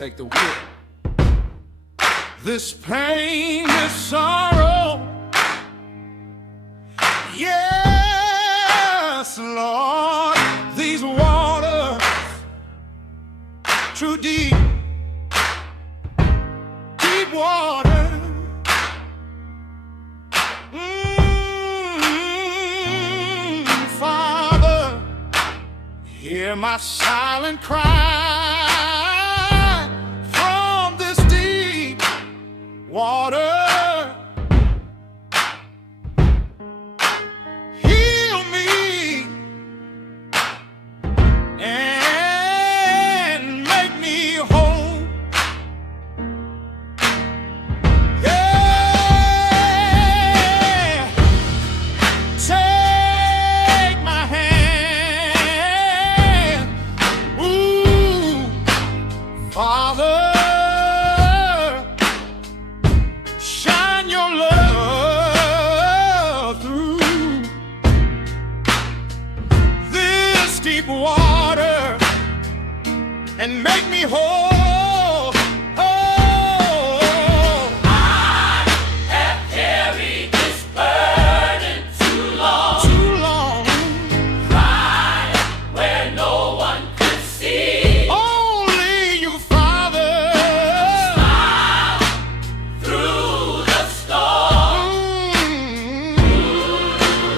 take the wheel. This pain, this sorrow, yes, Lord, these waters, too deep, deep water. Father, hear my silent cry from this deep water. Heal me and make me whole. Yeah, take my hand. Ooh, Father, shine your love through this deep water and make me whole. Carried this burden too long, cried where no one could see. Only you, Father, Smile through the storm,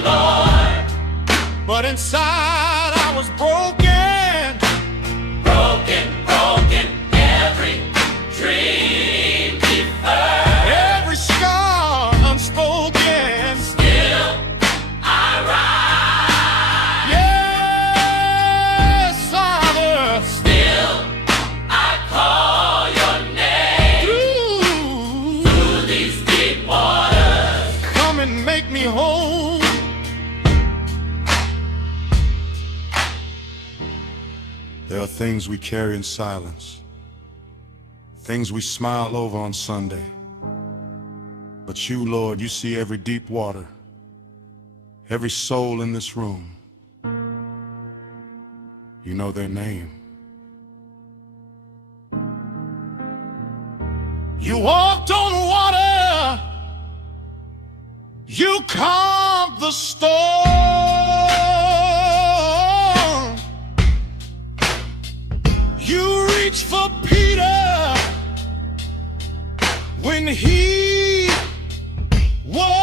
Lord. but inside I was broken. Broken, broken, every dream deferred. Every scar unspoken. Still I rise, Yes, Father, still I call your name. Through these deep waters, come and make me whole. There are things we carry in silence, things we smile over on Sunday. But you, Lord, you see every deep water, every soul in this room. You know their name. You walked on water, you calmed the storm. You reached for Peter when he was